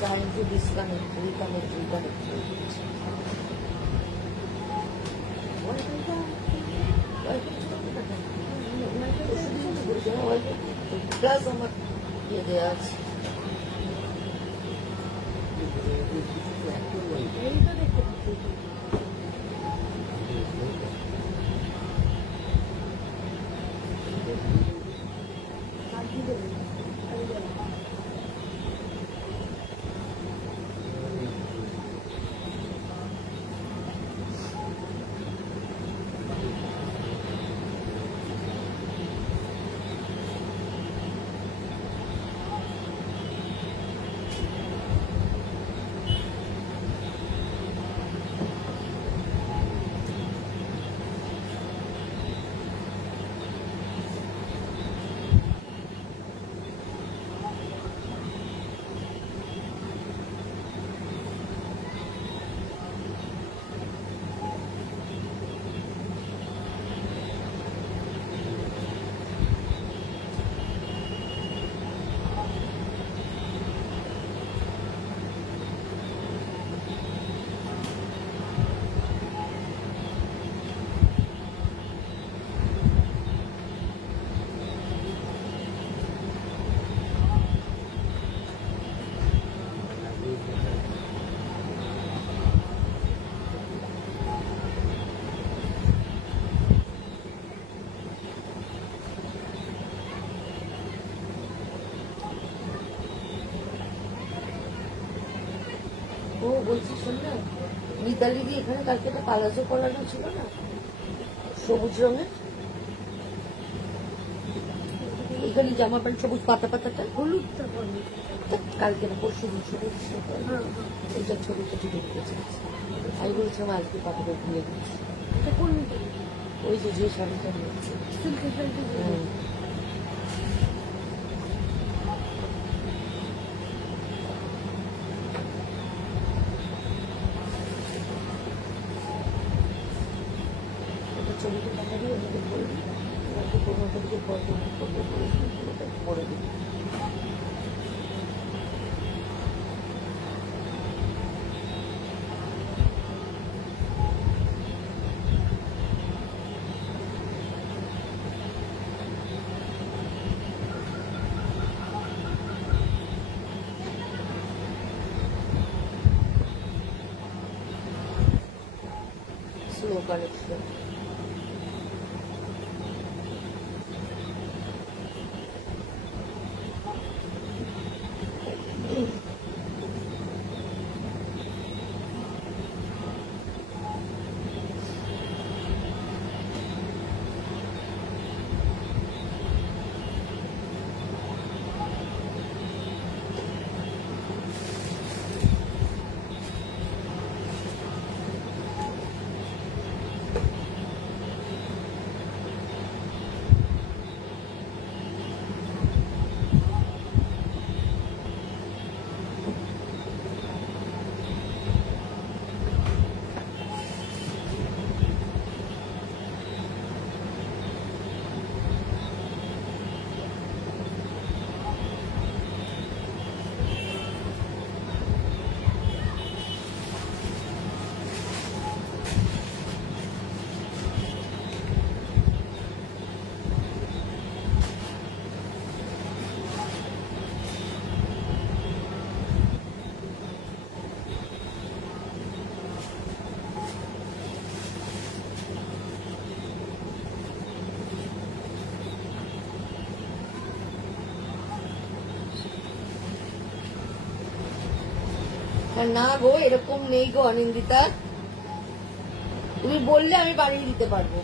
trying to disconnect, reconnect. Plus আমার ইয়ে দেওয়া আছে। ও বলছি শোন না, মিতালিদি এখানে কালকে একটা পালাজো পরানো ছিল না সবুজ রঙের, এখানে জামা প্যান্ট সবুজ পাতাটা হলুদটা পরে কালকে না পরশু দিন সবুজ ওইটার ছবিটা ঠিক রেখেছে। আমি বলছিলাম আজকে পাতাটা দিয়ে দিচ্ছি। কোন ওই যে শাড়িটা নিয়েছে সিল্কের শাড়িটা ছবিটা পাঠাবি, ওনাকে বলবি ওনাকে 15 তারিখের পর পরে দিবি। Slow connection. না গো, এরকম নেই গো অনিন্দিতা, তুমি বললে আমি বানিয়ে দিতে পারবো।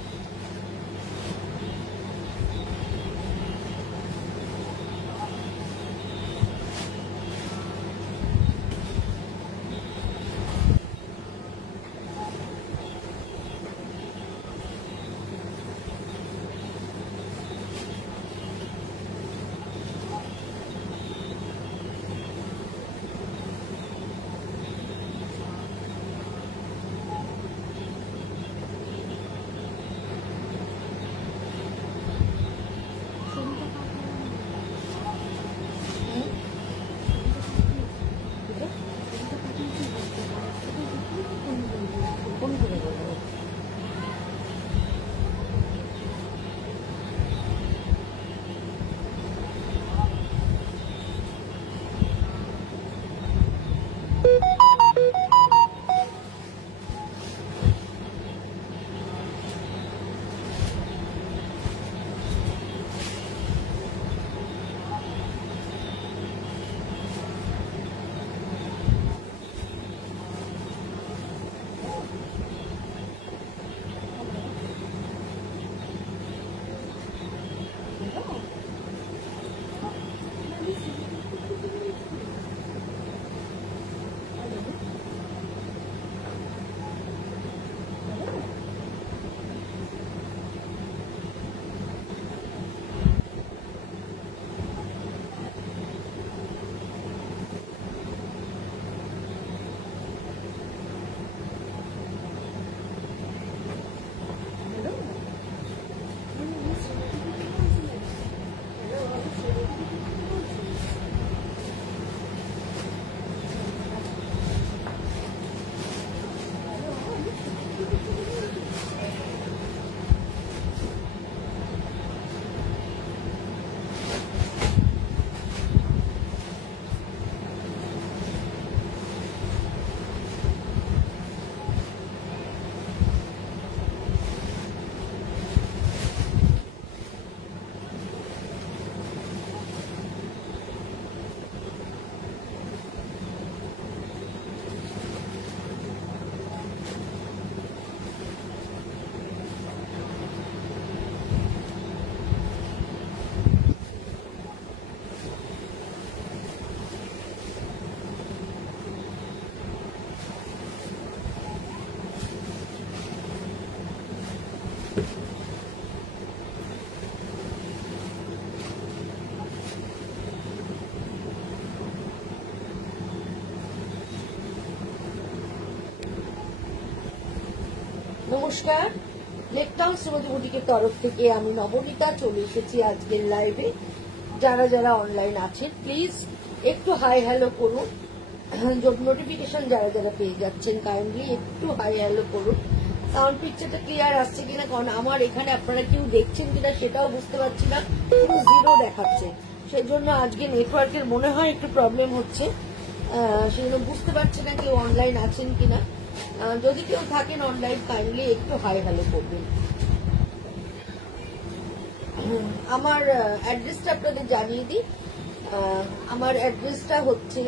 নমস্কার, লেকটাউন শ্রীমতী বুটিকের তরফ থেকে আমি নবনীতা চলে এসেছি আজকের লাইভে। যারা যারা অনলাইন আছেন প্লিজ একটু হাই হ্যালো করুন। নোটিফিকেশন যারা যারা পেয়ে যাচ্ছেন কাইন্ডলি একটু হাই হ্যালো করুন। সাউন্ড পিকচারটা ক্লিয়ার আসছে কিনা, কারণ আমার এখানে আপনারা কেউ দেখছেন কিনা সেটাও বুঝতে পারছি না, পুরো জিরো দেখাচ্ছে। সেই জন্য আজকে নেটওয়ার্কের মনে হয় একটু প্রবলেম হচ্ছে, সেই জন্য বুঝতে পারছি না কেউ অনলাইন আছেন কিনা। যদি কেউ থাকেন অনলাইন কাইন্ডলি একটু হাই হ্যালো করবেন। আমার অ্যাড্রেসটা আপনাদের জানিয়ে দিই। আমার অ্যাড্রেসটা হচ্ছে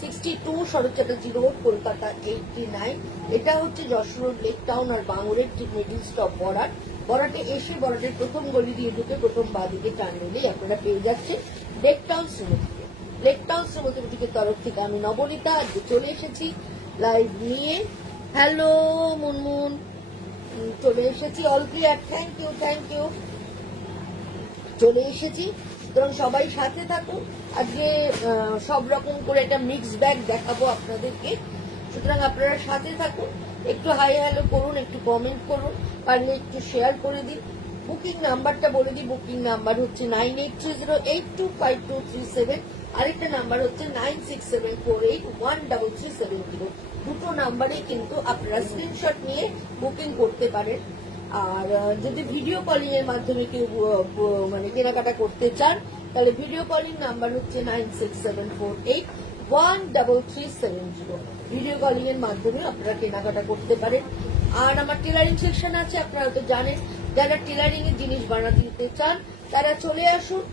62 শরৎ চ্যাটার্জি রোড, কলকাতা 89। এটা হচ্ছে যশোর রোড, লেক টাউন আর বাংলার ঠিক মিডিল স্টপ বড়াটে এসে বড়াটের প্রথম গলি দিয়ে ঢুকে প্রথম বাঁদিকে টান নিলেই আপনারা পেয়ে যাচ্ছেন লেক টাউন শ্রীমতীকে। লেক টাউন শ্রীমতী বুটিকের তরফ থেকে আমি নবনীতা আজকে চলে এসেছি লাইভ নিয়ে। হ্যালো মুনমুন, চলে এসেছি। অল ক্লিয়ার, থ্যাংক ইউ চলে এসেছি। সুতরাং সবাই সাথে থাকুন। আজকে সব রকম করে একটা মিক্স ব্যাগ দেখাবো আপনাদেরকে, সুতরাং আপনারা সাথে থাকুন। একটু হাই হ্যালো করুন, একটু কমেন্ট করুন, পারলে একটু শেয়ার করে দিন। বুকিং নাম্বারটা বলে দিই, বুকিং নাম্বার হচ্ছে 9830825237, আরেকটা নাম্বার হচ্ছে 9674813370। দুটো নাম্বারে কিন্তু আপনারা স্ক্রিনশট নিয়ে বুকিং করতে পারেন। আর যদি ভিডিও কলিং এর মাধ্যমে কেউ মানে কেনাকাটা করতে চান তাহলে ভিডিও কলিং নাম্বার হচ্ছে 9674813370। ভিডিও কলিং এর মাধ্যমে আপনারা কেনাকাটা করতে পারেন। আর আমার টেলারিং সেকশন আছে, আপনারা তো জানেন। যারা টেলারিং এর জিনিস বানাতে দিতে চান তারা চলে আসুন।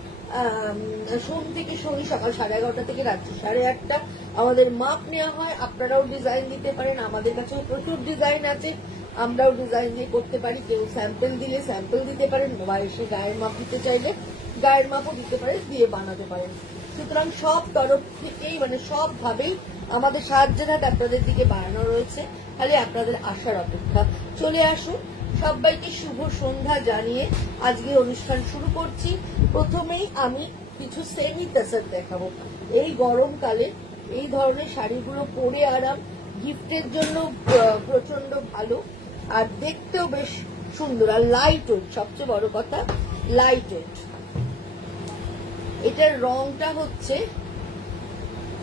সোম থেকে শনি সকাল 11:30 থেকে রাত্রি 8:30 আমাদের মাপ নেওয়া হয়। আপনারাও ডিজাইন দিতে পারেন, আমাদের কাছেও প্রচুর ডিজাইন আছে, আমরাও ডিজাইন দিয়ে করতে পারি। কেউ স্যাম্পল দিলে স্যাম্পল দিতে পারেন, বা এসে গায়ের মাপ দিতে চাইলে গায়ের মাপও দিতে পারেন, দিয়ে বানাতে পারেন। সুতরাং সব তরফ থেকেই মানে সব ভাবেই আমাদের সাহায্যের হাত আপনাদের দিকে বাড়ানো রয়েছে। খালি আপনাদের আসার অপেক্ষা। চলে আসুন। সবাইকে শুভ সন্ধ্যা জানিয়ে আজকে অনুষ্ঠান শুরু করছি। প্রথমেই আমি কিছু সেমি টাসার দেখাবো। এই গরমকালে এই ধরনের শাড়িগুলো পরে আরাম, গিফটের জন্য প্রচন্ড ভালো, আর দেখতেও বেশ সুন্দর, আর লাইট ওয়েট। সবচেয়ে বড় কথা লাইট ওয়েট। এটার রংটা হচ্ছে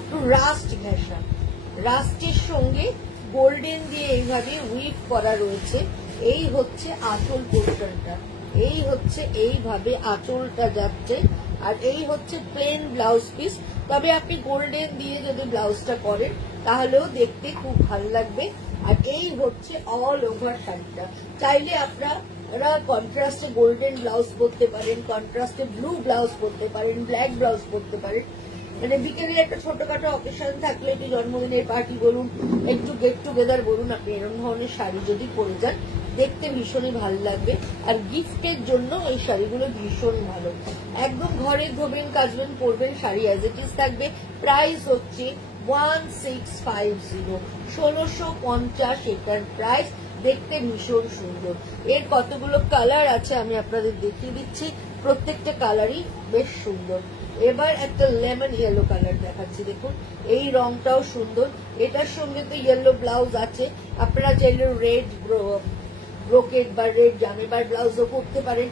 একটু রাস্ট ঘেঁষা, রাস্টের সঙ্গে গোল্ডেন দিয়ে এইভাবে উইভ করা রয়েছে। এই হচ্ছে আঁচল পোর্শনটা, এই হচ্ছে এইভাবে আঁচলটা যাচ্ছে, আর এই হচ্ছে প্লেন ব্লাউজ পিস। তবে আপনি গোল্ডেন দিয়ে যদি ব্লাউজটা করেন তাহলেও দেখতে খুব ভালো লাগবে। আর এই হচ্ছে অল ওভার শাড়িটা। চাইলে আপনারা কন্ট্রাস্টে গোল্ডেন ব্লাউজ পরতে পারেন, কন্ট্রাস্টে ব্লু ব্লাউজ পরতে পারেন, ব্ল্যাক ব্লাউজ পরতে পারেন। মানে বিকেলে একটা ছোটখাটো অকেশন থাকলে, একটু জন্মদিনের পার্টি বলুন, একটু গেট টুগেদার বলুন, আপনি এরকম ধরনের শাড়ি যদি পরে যান দেখতে ভীষণই ভালো লাগবে। আর গিফটের জন্য এই শাড়িগুলো ভীষণ ভালো। একদম ঘরে ধোবেন, কাচবেন, পরবেন, শাড়ি অ্যাজ ইট ইজ থাকবে। প্রাইস হচ্ছে 1650, 1650 এটার প্রাইস। দেখতে ভীষণ সুন্দর। এর কতগুলো কালার আছে আমি আপনাদের দেখিয়ে দিচ্ছি, প্রত্যেকটা কালারই বেশ সুন্দর। এবার একটা লেমন ইয়েলো কালার দেখাচ্ছি, দেখুন এই রংটাও সুন্দর। এটার সঙ্গে তো ইয়েলো ব্লাউজ আছে, আপনারা চাইলে রেড ব্রোকেট বা রেড জামেবার ব্লাউজও পরতে পারেন,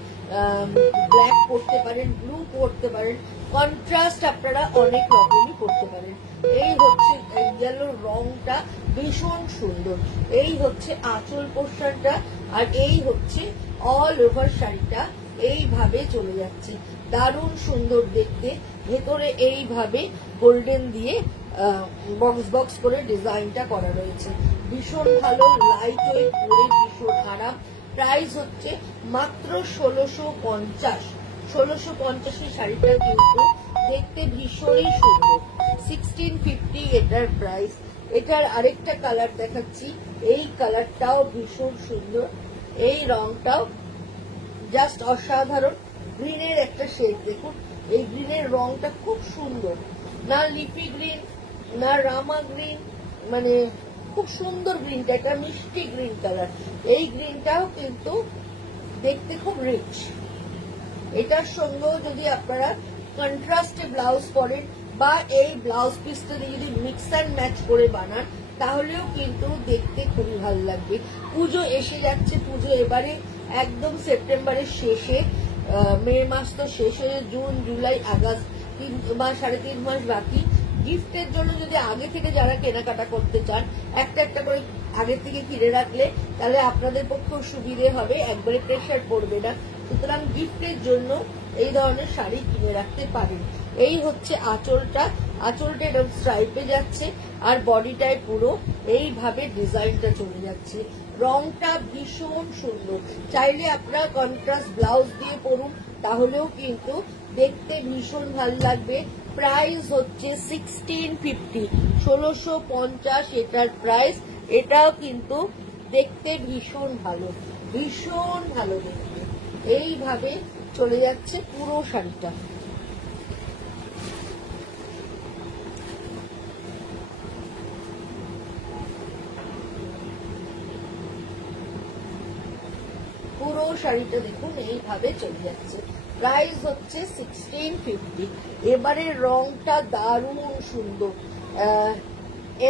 ব্ল্যাক পরতে পারেন, ব্লু পরতে পারেন, কন্ট্রাস্ট আপনারা অনেক রকমই করতে পারেন। এই হচ্ছে ইয়েলো রংটা ভীষণ সুন্দর। এই হচ্ছে আঁচল পোর্শনটা, আর এই হচ্ছে অল ওভার শাড়িটা এইভাবে চলে যাচ্ছে, দারুণ সুন্দর দেখতে। ভেতরে এইভাবে গোল্ডেন দিয়ে বক্স বক্স করে ডিজাইনটা করা রয়েছে, ভীষণ ভালো, লাইট ওয়েট, পরে ভীষণ আরাম। প্রাইস হচ্ছে মাত্র 1650। 1650 শাড়িটা কিন্তু দেখতে ভীষণই সুন্দর। 1650 এটার প্রাইস। এটার আরেকটা কালার দেখাচ্ছি, এই কালারটাও ভীষণ সুন্দর, এই রংটাও জাস্ট অসাধারণ। গ্রিনের একটা শেড দেখুন, এই গ্রিনের রংটা খুব সুন্দর, না লিপি গ্রিন না রামা গ্রিন, মানে খুব সুন্দর গ্রিনটা, একটা মিষ্টি গ্রিন কালার। এই গ্রিনটাও কিন্তু দেখতে খুব রিচ। এটার সঙ্গেও যদি আপনারা কন্ট্রাস্টে ব্লাউজ পরেন, বা এই ব্লাউজ পিসটা দিয়ে যদি মিক্স অ্যান্ড ম্যাচ করে বানান তাহলেও কিন্তু দেখতে খুবই ভালো লাগবে। পুজো এসে যাচ্ছে, পুজো এবারে একদম সেপ্টেম্বরের শেষে, মে মাস তো শেষ হয়ে জুন জুলাই আগস্ট 3 মাস 3.5 মাস বাকি। গিফটের জন্য যদি আগে থেকে যারা কেনাকাটা করতে চান একটা একটা করে আগে থেকে কিনে রাখলে তাহলে আপনাদের পক্ষেও সুবিধে হবে, একবারে প্রেশার পড়বে না। সুতরাং গিফটের জন্য এই ধরনের শাড়ি কিনে রাখতে পারেন। এই হচ্ছে আঁচলটা, আঁচলটা এরকম স্ট্রাইপে যাচ্ছে আর বডিটায় পুরো এইভাবে ডিজাইনটা চলে যাচ্ছে। রংটা ভীষণ সুন্দর, চাইলে আপনারা কন্ট্রাস্ট ব্লাউজ দিয়ে পরুন তাহলেও কিন্তু দেখতে ভীষণ ভালো লাগবে। প্রাইস হচ্ছে 1650, 1650 এটার প্রাইস। এটাও কিন্তু দেখতে ভীষণ ভালো, ভীষণ ভালো দেখতে। এইভাবে চলে যাচ্ছে পুরো শাড়িটা। পুরো শাড়িটা দেখুন এইভাবে চলে যাচ্ছে। প্রাইস হচ্ছে 1650। এবারে রংটা দারুণ সুন্দর,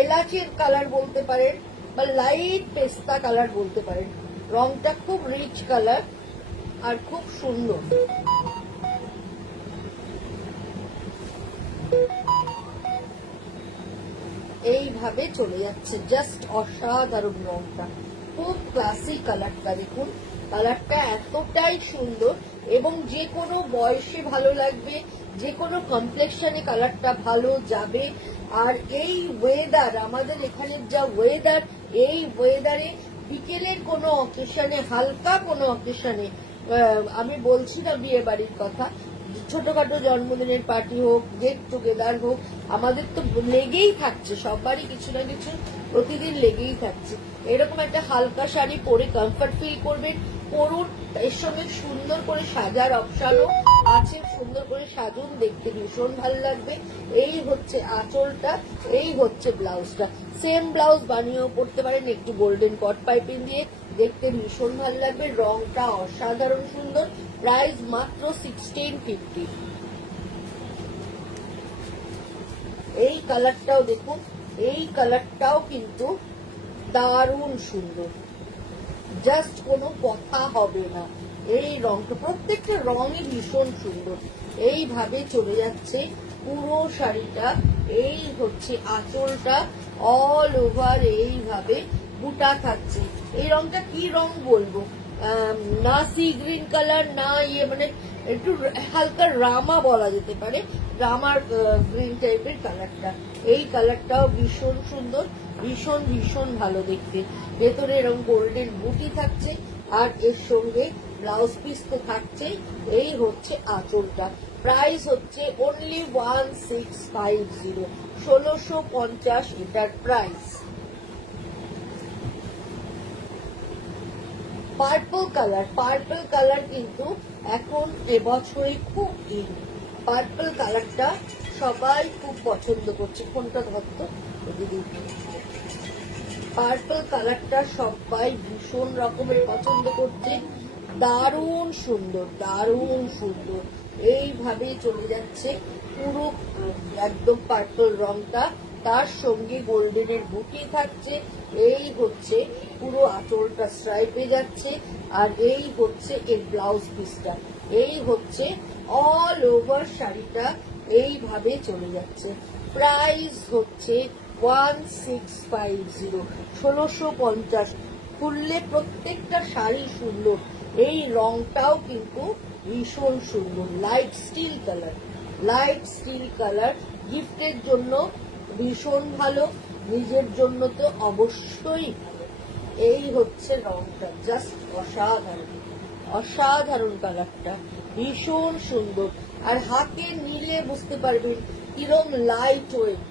এলাচের কালার বলতে পারেন বা লাইট পেস্তা কালার বলতে পারেন। রংটা খুব রিচ কালার আর খুব সুন্দর। এইভাবে চলে যাচ্ছে, জাস্ট অসাধারণ রংটা, খুব ক্লাসি কালারটা। দেখুন কালারটা এতটাই সুন্দর এবং যে কোনো বয়সে ভালো লাগবে, যে কোনো কমপ্লেক্সনে কালারটা ভালো যাবে। আর এই ওয়েদার, আমাদের এখানের যা ওয়েদার, এই ওয়েদারে বিকেলের কোনো অকেশনে, হালকা কোনো অকেশনে, আমি বলছি না বিয়ে বাড়ির কথা, ছোটখাটো জন্মদিনের পার্টি হোক, গেট টুগেদার হোক, আমাদের তো লেগেই থাকছে, সবারই কিছু না কিছু প্রতিদিন লেগেই থাকছে। এরকম একটা হালকা শাড়ি পরে কমফর্ট ফিল করবেন, পরুন। এর সঙ্গে সুন্দর করে সাজার অপশনও আছে, সুন্দর করে সাজুন, দেখতে ভীষণ ভালো লাগবে। এই হচ্ছে আঁচলটা, এই হচ্ছে ব্লাউজটা। সেম ব্লাউজ বানিয়েও পরতে পারেন একটু গোল্ডেন কট পাইপিং দিয়ে, দেখতে ভীষণ ভালো লাগবে। রংটা অসাধারণ সুন্দর। প্রাইস মাত্র 1650। এই কালারটাও দেখুন, এই কালারটাও কিন্তু দারুণ সুন্দর, জাস্ট কোনো কথা হবে না। এই রংটা, প্রত্যেকটা রঙই ভীষণ সুন্দর। এইভাবে চলে যাচ্ছে পুরো শাড়িটা। এই হচ্ছে আঁচলটা, অল ওভার এইভাবে বুটা থাকছে। এই রংটা কি রং বলবো, না সি গ্রিন কালার, না মানে একটু হালকা রামা বলা যেতে পারে, রামার গ্রিন টাইপের কালারটা। এই কালারটাও ভীষণ সুন্দর, ভীষণ ভীষণ ভালো দেখতে। ভেতরে এরকম গোল্ডেন বুটি থাকছে আর এর সঙ্গে ব্লাউজ পিস তো থাকছে। এই হচ্ছে আঁচলটা। প্রাইস হচ্ছে অনলি 1650, 1650 এটার price. Purple colour, purple colour কিন্তু এখন এবছরে খুব ইন। পার্পল কালারটা সবাই খুব পছন্দ করছে। কোনটা ধরতো দিদি, পার্পল কালারটা সবাই ভীষণ রকমের পছন্দ করছে। দারুণ সুন্দর, দারুণ সুন্দর। এইভাবে চলে যাচ্ছে পুরো একদম পার্পল রংটা, তার সঙ্গে গোল্ডেনের বুটি থাকছে। এই হচ্ছে পুরো আঁচলটা স্ট্রাইপে যাচ্ছে আর এই হচ্ছে এর ব্লাউজ পিসটা। এই হচ্ছে অল ওভার শাড়িটা এইভাবে চলে যাচ্ছে। প্রাইস হচ্ছে 1650, 1650। খুললে প্রত্যেকটা শাড়ি সুন্দর। এই রংটাও কিন্তু ভীষণ সুন্দর, light steel colour, light steel colour. গিফটের জন্য ভীষণ ভালো, নিজের জন্য তো অবশ্যই ভালো। এই হচ্ছে রংটা, জাস্ট অসাধারণ, অসাধারণ কালারটা, ভীষণ সুন্দর। আর হাতে নিলে বুঝতে পারবেন কিরম লাইট ওয়েট,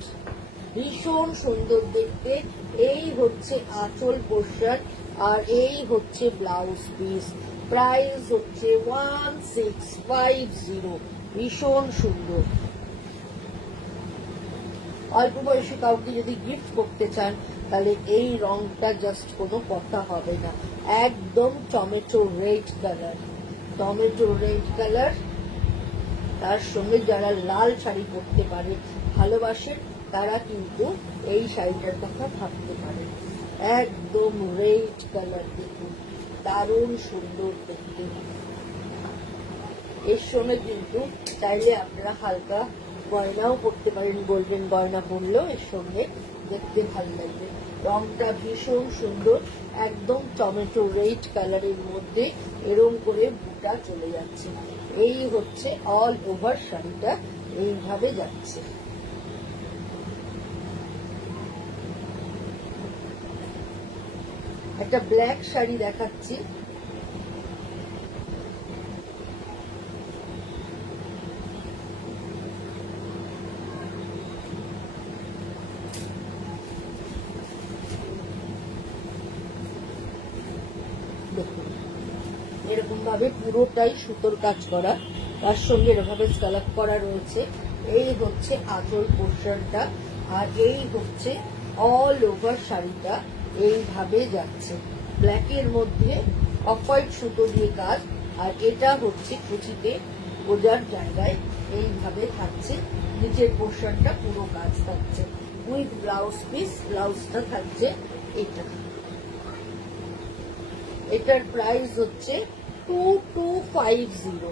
ভীষণ সুন্দর দেখতে। এই হচ্ছে আঁচল পোর্শন আর এই হচ্ছে ব্লাউজ পিস। প্রাইস হচ্ছে 1650, ভীষণ সুন্দর। অল্প বয়সী কাউকে যদি গিফট করতে চান তাহলে এই রংটা জাস্ট কোনো কথা হবে না। একদম tomato red colour, tomato red colour. তার সঙ্গে যারা লাল শাড়ি পরতে পারে, ভালোবাসেন তারা কিন্তু এই শাড়িটার কথা ভাবতে পারেন। একদম রেড কালার, দেখুন দারুণ সুন্দর দেখতে। এর সঙ্গে কিন্তু চাইলে আপনারা হালকা গয়নাও পরতে পারেন, গোল্ডেন গয়না পরলেও এর সঙ্গে দেখতে ভালো লাগবে। রংটা ভীষণ সুন্দর, একদম টমেটো রেড কালারের মধ্যে এরম করে বুটা চলে যাচ্ছে। এই হচ্ছে অল ওভার শাড়িটা, এইভাবে যাচ্ছে। একটা ব্ল্যাক শাড়ি দেখাচ্ছি, দেখুন এরকম ভাবে পুরোটাই সুতোর কাজ করা, তার সঙ্গে এরভাবে স্কালাপ করা রয়েছে। এই হচ্ছে আঁচল পোর্শনটা, আর এই হচ্ছে অল ওভার শাড়িটা এইভাবে যাচ্ছে। ব্ল্যাকের মধ্যে অফ হোয়াইট সুতো দিয়ে কাজ, আর এটা হচ্ছে কুচিতে গোজার জায়গায় এইভাবে থাকছে। নিচের পোর্শনটা পুরো কাজ থাকছে উইথ ব্লাউজ পিস, ব্লাউজটা থাকছে এটা। এটার প্রাইস হচ্ছে 2250,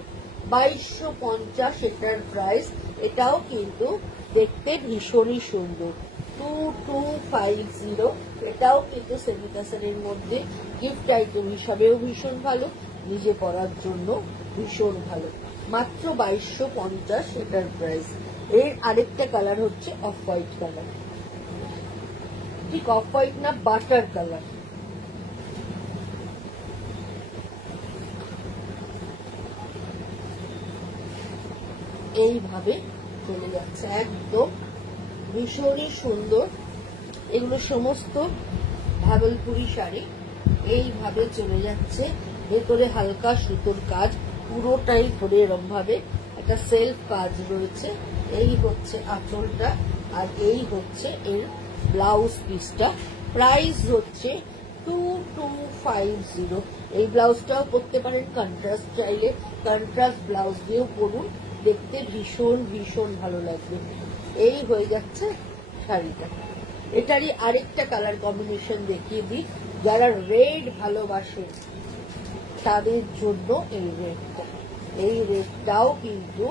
2250 এটার প্রাইস। এটাও কিন্তু দেখতে ভীষণই সুন্দর, 2250। এটাও কিন্তু সেমি কাসারের মধ্যে গিফট আইটেম হিসাবেও ভীষণ ভালো, নিজে পরার জন্য ভীষণ ভালো। মাত্র 2250 এটার প্রাইস। এর আরেকটা কালার হচ্ছে অফ হোয়াইট কালার, ঠিক অফ হোয়াইট না, বাটার কালার। এইভাবে চলে যাচ্ছে, একদম ভীষণই সুন্দর। এগুলো সমস্ত ভাগলপুরি শাড়ি, এইভাবে চলে যাচ্ছে। ভেতরে হালকা সুতোর কাজ, পুরোটাই ধরে এরম ভাবে একটা সেলফ কাজ রয়েছে। এই হচ্ছে আঁচলটা, আর এই হচ্ছে এর ব্লাউজ পিসটা। প্রাইস হচ্ছে 2250। এই ব্লাউজটাও পরতে পারেন, কন্ট্রাস্ট চাইলে কন্ট্রাস্ট ব্লাউজ দিয়েও পরুন, দেখতে ভীষণ ভীষণ ভালো লাগবে। এই হয়ে যাচ্ছে শাড়িটা। এটারই আরেকটা কালার কম্বিনেশন দেখিয়ে দিই, যারা রেড ভালোবাসে তাদের জন্য এই রেডটা। এই রেডটাও কিন্তু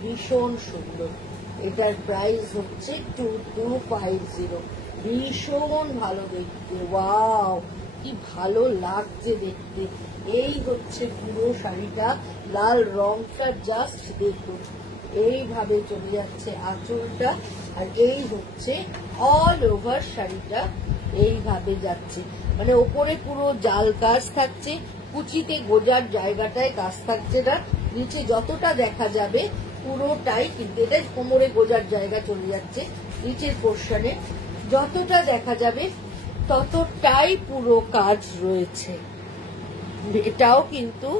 ভীষণ সুন্দর। এটার প্রাইস হচ্ছে 2250, ভীষণ ভালো দেখতে। ওয়াও, কি ভালো লাগছে দেখতে। এই হচ্ছে পুরো শাড়িটা, লাল রংটা জাস্ট দেখুন। এইভাবে চলে যাচ্ছে আঁচলটা, আর এই হচ্ছে অল ওভার শাড়িটা এইভাবে যাচ্ছে। মানে ওপরে পুরো জাল কাজ থাকছে, কুচিতে গোজার জায়গাটায় কাজ থাকছে না, নিচে যতটা দেখা যাবে পুরোটাই কিন্তু এটা কোমরে গোজার জায়গা চলে যাচ্ছে। নিচের পোর্শনে যতটা দেখা যাবে ততটাই পুরো কাজ রয়েছে। এটাও কিন্তু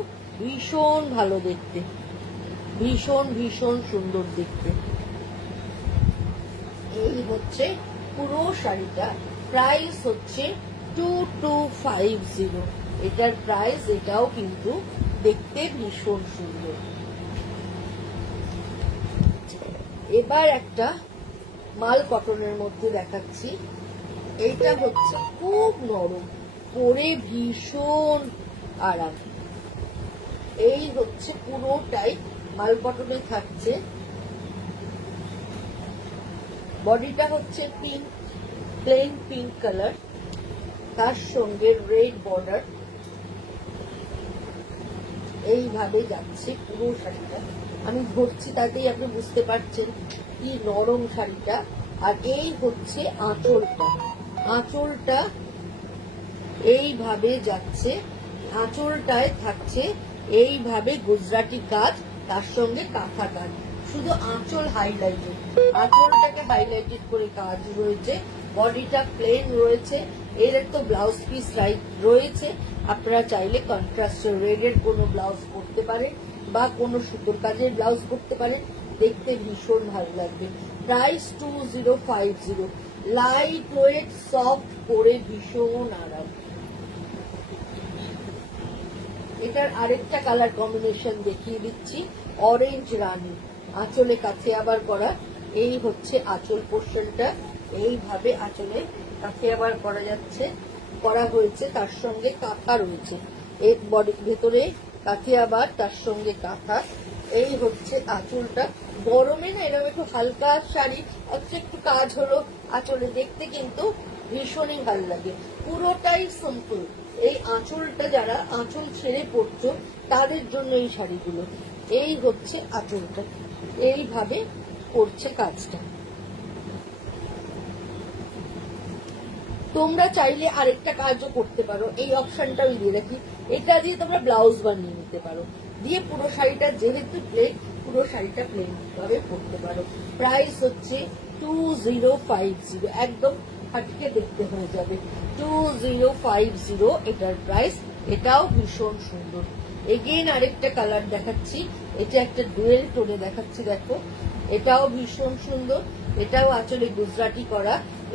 ভীষণ ভালো দেখতে, ভীষণ ভীষণ সুন্দর দেখতে। এই হচ্ছে পুরো শাড়িটা, প্রাইস হচ্ছে 2250। এটার প্রাইস, এটাও কিন্তু দেখতে ভীষণ সুন্দর। এবার একটা মাল কটনের মধ্যে দেখাচ্ছি। এইটা হচ্ছে খুব নরম, পরে ভীষণ আরাম। এই হচ্ছে পুরোটাই মাল কটনে থাকছে। বডিটা হচ্ছে পিঙ্ক, প্লেন পিঙ্ক কালার, তার সঙ্গে রেড বর্ডার। এইভাবে যাচ্ছে পুরো শাড়িটা। আমি ধরছি তাতেই আপনি বুঝতে পারছেন কি নরম শাড়িটা। আর এই হচ্ছে আঁচলটা, আঁচলটা এইভাবে যাচ্ছে। আঁচলটায় থাকছে এইভাবে গুজরাটি কাজ, তার সঙ্গে কাঁথা কাজ। শুধু আঁচল হাইলাইটেড, আঁচলটাকে হাইলাইটেড করে কাজ রয়েছে। বডিটা প্লেন রয়েছে। এর তো ব্লাউজ পিস রয়েছে, আপনারা চাইলে কন্ট্রাস্টের রেডের কোনো ব্লাউজ পরতে পারেন বা কোনো সুতোর কাজের ব্লাউজ পরতে পারেন, দেখতে ভীষণ ভালো লাগবে। প্রাইস 2050, লাইট ওয়েট সফট, পরে ভীষণ আরাম। এটার আরেকটা কালার কম্বিনেশন দেখিয়ে দিচ্ছি, অরেঞ্জ রানী, আঁচলে কাছে আবার করা। এই হচ্ছে আঁচল পোর্শনটা, এইভাবে আঁচলে কাঁথে আবার করা যাচ্ছে, করা হয়েছে, তার সঙ্গে কাঁথা রয়েছে, এর বডির ভেতরে কাঁথে আবার তার সঙ্গে কাঁথা। এই হচ্ছে আঁচলটা। গরমে না এরকম একটু হালকা শাড়ি একটু কাজ হলো আঁচলে, দেখতে কিন্তু ভীষণই ভালো লাগে। পুরোটাই সিম্পল। এই আঁচলটা যারা আঁচল ছেড়ে পড়ছো তাদের জন্য এই শাড়িগুলো। এই হচ্ছে আঁচলটা, এইভাবে করছে কাজটা। তোমরা চাইলে আরেকটা কাজও করতে পারো, এই অপশনটাও দিয়ে রাখি, এটা দিয়ে তোমরা ব্লাউজ বানিয়ে নিতে পারো, দিয়ে পুরো শাড়িটা যেহেতু প্লেন, পুরো শাড়িটা প্লেন ভাবে পরতে পারো। প্রাইস হচ্ছে 2050, একদম হাটকে দেখতে হয়ে যাবে। 2050 এটার প্রাইস। এটাও ভীষণ সুন্দর। এগেইন আরেকটা কালার দেখাচ্ছি, এটা একটা ডুয়েল টোনে দেখাচ্ছি, দেখো এটাও ভীষণ সুন্দর। এটাও আঁচলে গুজরাটি করা,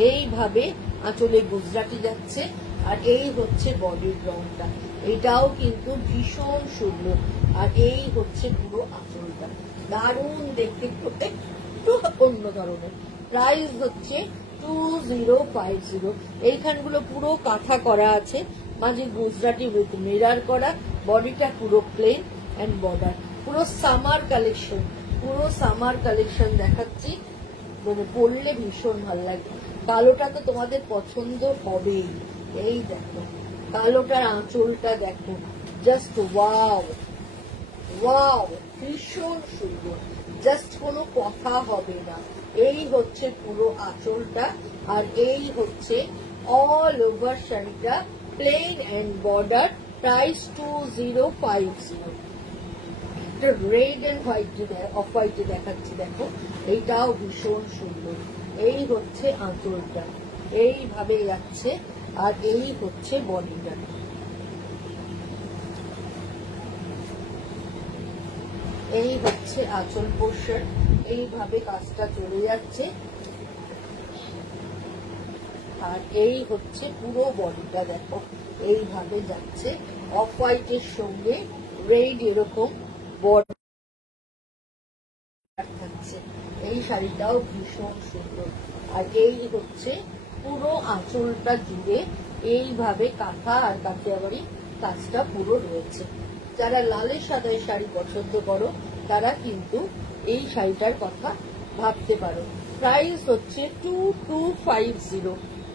এইভাবে আঁচলে গুজরাটি যাচ্ছে, আর এই হচ্ছে বডির রংটা, এটাও কিন্তু ভীষণ সুন্দর। আর এই হচ্ছে পুরো আঁচলটা, দারুণ দেখতে, একটু অন্য ধরনের। প্রাইস হচ্ছে 2050। এইখানগুলো পুরো কাঁথা করা আছে, মাঝে গুজরাটি উইথ মিরার করা, বডিটা পুরো প্লেন এন্ড বর্ডার। পুরো সামার কালেকশন, পুরো সামার কালেকশন দেখাচ্ছি, মানে পরলে ভীষণ ভালো লাগে। কালোটা তো তোমাদের পছন্দ হবেই। এই দেখো কালোটার আঁচলটা দেখো, জাস্ট ওয়াও ওয়াও, ভীষণ সুন্দর, জাস্ট কোনো কথা হবে না। এই হচ্ছে পুরো আঁচলটা, আর এই হচ্ছে অল ওভার শাড়িটা plain and border. Price 2050। Red and white, off হোয়াইটে দেখাচ্ছি, দেখো এইটাও ভীষণ সুন্দর। এই হচ্ছে আঁচলটা, এইভাবে যাচ্ছে, আর এই হচ্ছে বডিটা। এই হচ্ছে আঁচল পোর্শন, এইভাবে কাজটা চলে যাচ্ছে, আর এই হচ্ছে পুরো বডিটা, দেখো এইভাবে যাচ্ছে, অফ হোয়াইটের সঙ্গে রেড এরকম বর্ডার থাকছে। এই শাড়িটাও ভীষণ সুন্দর। আর এই হচ্ছে পুরো আঁচলটা জুড়ে এইভাবে কাঁথা আর কাঠিয়াবাড়ি কাজটা পুরো রয়েছে। যারা লালের সাদায় শাড়ি পছন্দ করো তারা কিন্তু এই শাড়িটার কথা ভাবতে পারো। প্রাইস হচ্ছে 2250,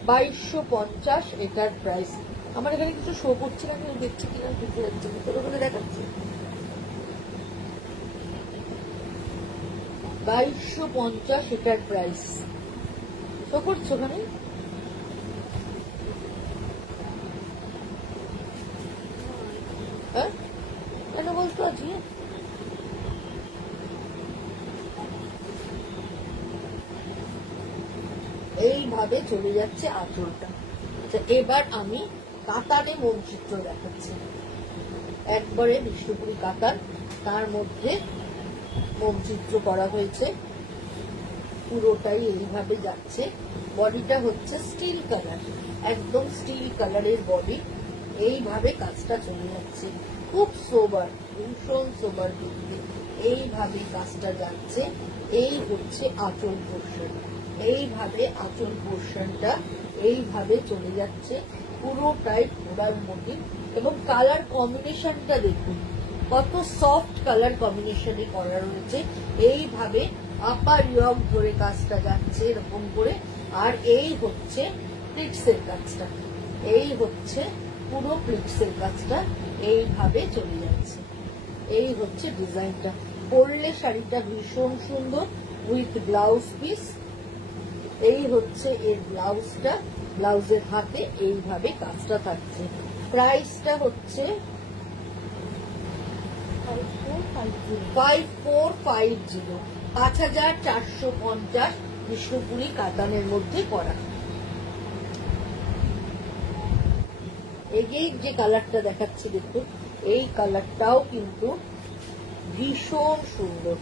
2250 এটার প্রাইস। আমার এখানে কিছু শো করছে না, আমি দেখছি কিনা বুঝতে যাচ্ছে না, তোর ওখানে দেখাচ্ছে 2250 এটার প্রাইস। শো করছো ওখানে? হ্যাঁ কেন বলতো আজকে? এইভাবে চলে যাচ্ছে আঁচলটা। আচ্ছা, এবার আমি কাতারে মনচিত্র দেখাচ্ছি, একবারে বিষ্ণুপুরি কাতার, তার মধ্যে মনচিত্র করা হয়েছে, পুরোটাই এইভাবে যাচ্ছে। বডিটা হচ্ছে স্টিল কালার, একদম স্টিল কালারের বডি, এইভাবে কাজটা চলে যাচ্ছে, খুব সোবার, ভীষণ সোবার দেখতে, এইভাবে কাজটা যাচ্ছে। এই হচ্ছে আঁচল পোর্শন, এইভাবে আঁচল পোর্শনটা এইভাবে চলে যাচ্ছে, পুরোটাই ফ্লোরাল মোটিভ। এবং কালার কম্বিনেশনটা দেখুন, কত সফট কালার কম্বিনেশনে করা রয়েছে। এইভাবে আপার ইয়ং ধরে কাজটা যাচ্ছে এরকম করে। আর এই হচ্ছে প্লিটসের কাজটা, এই হচ্ছে পুরো প্লিটসের কাজটা, এইভাবে চলে যাচ্ছে। এই হচ্ছে ডিজাইনটা, পরলে শাড়িটা ভীষণ সুন্দর উইথ ব্লাউজ পিস। এই হচ্ছে এর ব্লাউজটা, ব্লাউজের হাতে এইভাবে কাজটা থাকছে। প্রাইসটা হচ্ছে 5450, 5450 বিষ্ণুপুরি কাতানের মধ্যে করা। এই যে কালারটা দেখাচ্ছি দেখুন, এই কালারটাও কিন্তু ভীষণ সুন্দর,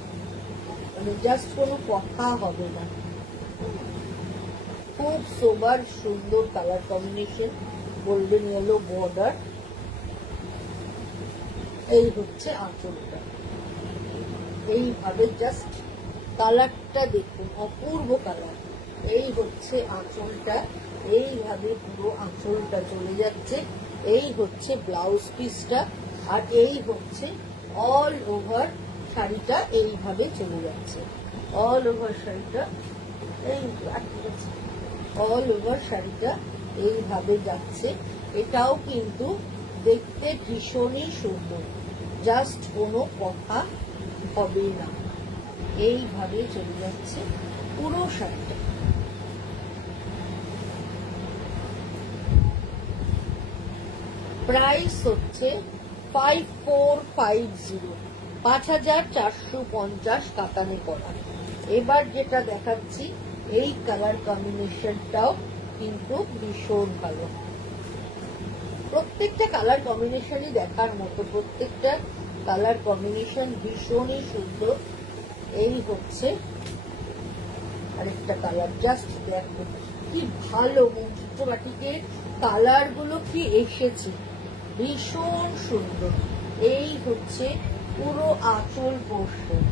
মানে জাস্ট কোনো কথা হবে না, খুব সোবার সুন্দর colour combination, golden yellow border. এই হচ্ছে আঁচলটা, এইভাবে জাস্ট কালারটা দেখুন, অপূর্ব কালার। এই হচ্ছে আঁচলটা, এইভাবে পুরো আঁচলটা চলে যাচ্ছে। এই হচ্ছে ব্লাউজ পিসটা, আর এই হচ্ছে অল ওভার শাড়িটা এইভাবে চলে যাচ্ছে। অল ওভার শাড়িটা অল ওভার শাড়িটা এইভাবে যাচ্ছে। এটাও কিন্তু দেখতে ভীষণই সুন্দর, জাস্ট কোনো কথা হবে না। এইভাবে চলে যাচ্ছে পুরো শাড়িটা। প্রাইস হচ্ছে 5450, 5450 কাতানে করা। এবার যেটা দেখাচ্ছি, এই কালার কম্বিনেশনটাও কিন্তু ভীষণ ভালো। প্রত্যেকটা কালার কম্বিনেশনই দেখার মতো, প্রত্যেকটা কালার কম্বিনেশন ভীষণই সুন্দর। এই হচ্ছে আরেকটা কালার, জাস্ট দেখো কি ভালো মঞ্জিত বাটিকের কালার গুলো কি এসেছে, ভীষণ সুন্দর। এই হচ্ছে পুরো আঁচল পোর্শন,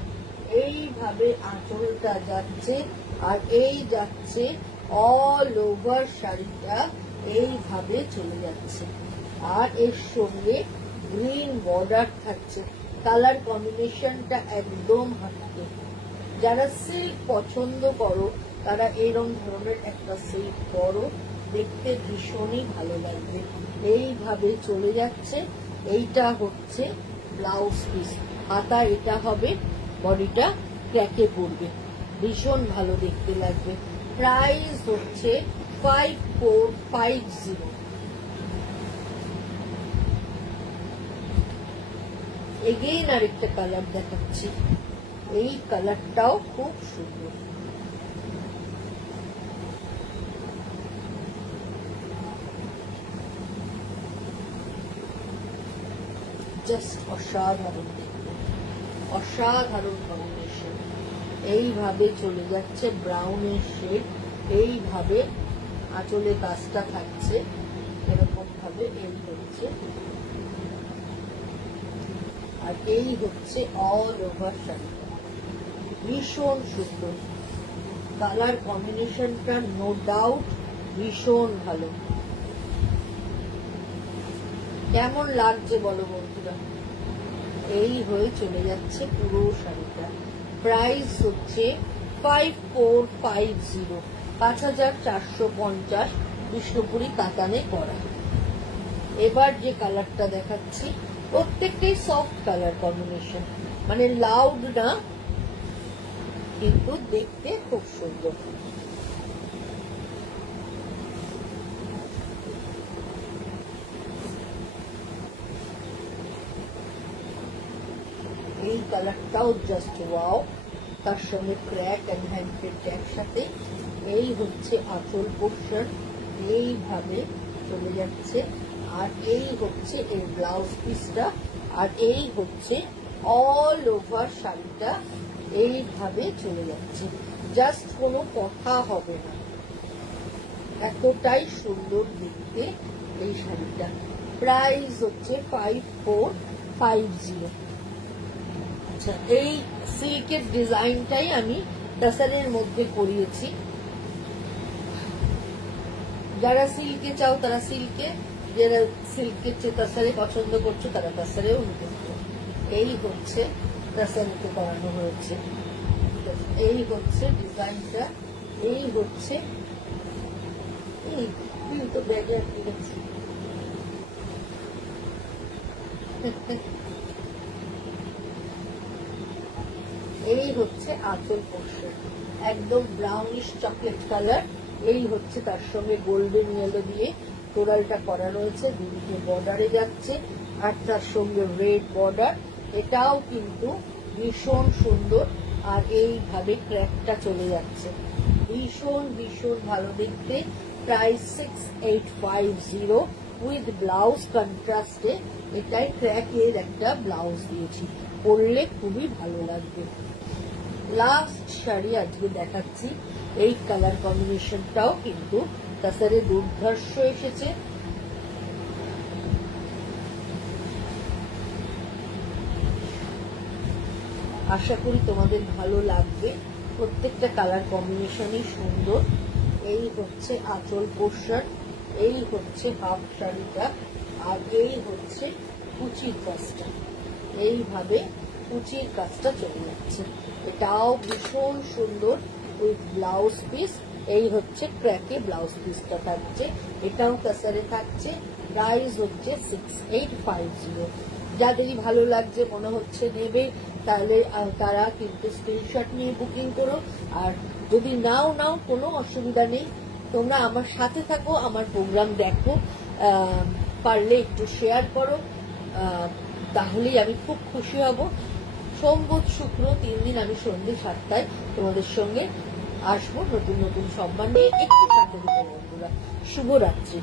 এইভাবে আঁচলটা যাচ্ছে, আর এই যাচ্ছে অল ওভার শাড়িটা এইভাবে চলে যাচ্ছে। আর এর সঙ্গে গ্রিন বর্ডার থাকছে। কালার কম্বিনেশনটা একদম হাঁটকে। যারা সিল্ক পছন্দ করো তারা এরকম ধরনের একটা সিল্ক করো, দেখতে ভীষণই ভালো লাগবে। এইভাবে চলে যাচ্ছে। এইটা হচ্ছে ব্লাউজ পিস, হাতা এটা হবে, বডিটা ক্র্যাকে পড়বে, ভীষণ ভালো দেখতে লাগবে। প্রাইস হচ্ছে 5450। এগেইন আরেকটা কালার দেখাচ্ছি, এই কালারটাও খুব সুন্দর। জাস্ট অসাধারণ দেখতে, অসাধারণ কম্বিনেশন। এইভাবে চলে যাচ্ছে ব্রাউনের শেড, এইভাবে আঁচলে কাজটা থাকছে এরকম ভাবে। এই হচ্ছে, আর এই হচ্ছে অল ওভার শাড়িটা, ভীষণ সুন্দর। কালার কম্বিনেশনটা নো ডাউট ভীষণ ভালো। কেমন লাগছে বলো বন্ধুরা? এই হয়ে চলে যাচ্ছে পুরো শাড়িটা। প্রাইস হচ্ছে 5450, 5450 বিষ্ণুপুরি কাতানে করা। এবার যে কালারটা দেখাচ্ছি, প্রত্যেকটাই সফট কালার কম্বিনেশন, মানে লাউড না, কিন্তু দেখতে খুব সুন্দর। এই কালারটাও জাস্ট ওয়াও, তার সঙ্গে ক্র্যাক এন্ড হ্যান্ডেড একসাথে। এই হচ্ছে আঁচল পোর্শন, এইভাবে চলে যাচ্ছে, আর এই হচ্ছে এর ব্লাউজ পিসটা, আর এই হচ্ছে অল ওভার শাড়িটা এইভাবে চলে যাচ্ছে। জাস্ট কোনো কথা হবে না, এতটাই সুন্দর দেখতে এই শাড়িটা। প্রাইস হচ্ছে 5450। আচ্ছা, এই সিল্কের ডিজাইনটাই আমি টাসারের মধ্যে করিয়েছি। যারা সিল্কে চাও তারা সিল্কে, যারা সিল্কের চেয়ে টাসারে পছন্দ করছো তারা টাসারেও নিতে পারো। এই হচ্ছে টাসারিতে করানো হয়েছে, এই হচ্ছে ডিজাইনটা, এই হচ্ছে এই তো ব্যাগে আটকে গেছি। এই হচ্ছে আঁচল পোর্শন, একদম ব্রাউনিশ চকলেট কালার। এই হচ্ছে তার সঙ্গে গোল্ডেন ইয়েলো দিয়ে টোরালটা করা রয়েছে, দুদিকে বর্ডারে যাচ্ছে, আর তার সঙ্গে রেড বর্ডার। এটাও কিন্তু ভীষণ সুন্দর, আর এইভাবে ক্র্যাকটা চলে যাচ্ছে, ভীষণ ভীষণ ভালো দেখতে। প্রাইস 6850 উইথ ব্লাউজ কন্ট্রাস্টে। এটাই ক্র্যাকের একটা ব্লাউজ দিয়েছি, পরলে খুবই ভালো লাগবে। লাস্ট শাড়ি আজকে দেখাচ্ছি, এই কালার কম্বিনেশনটাও কিন্তু তাছাড়া দুর্ধর্ষ এসেছে। আশা করি তোমাদের ভালো লাগবে। প্রত্যেকটা কালার কম্বিনেশনই সুন্দর। এই হচ্ছে আঁচল পোর্শন, এই হচ্ছে হাফ শাড়িটা, আর এই হচ্ছে কুচির কাজটা। এইভাবে কুচির কাজটা চলে যাচ্ছে। এটাও ভীষণ সুন্দর উইথ ব্লাউজ পিস। এই হচ্ছে ক্র্যাকে ব্লাউজ পিসটা থাকছে, এটাও কাসারে থাকছে। প্রাইস হচ্ছে 6850। যাদেরই ভালো লাগছে মনে হচ্ছে নেবে, তাহলে তারা কিন্তু স্ক্রিনশট নিয়ে বুকিং করো। আর যদি নাও কোনো অসুবিধা নেই, তোমরা আমার সাথে থাকো, আমার প্রোগ্রাম দেখো, পারলে একটু শেয়ার করো, তাহলেই আমি খুব খুশি হব। সোম বুধ শুক্র 3 দিন আমি সন্ধ্যে 7টায় তোমাদের সঙ্গে আসবো নতুন নতুন সম্মান নিয়ে। একটু সাথে দিতে বন্ধুরা। শুভরাত্রি।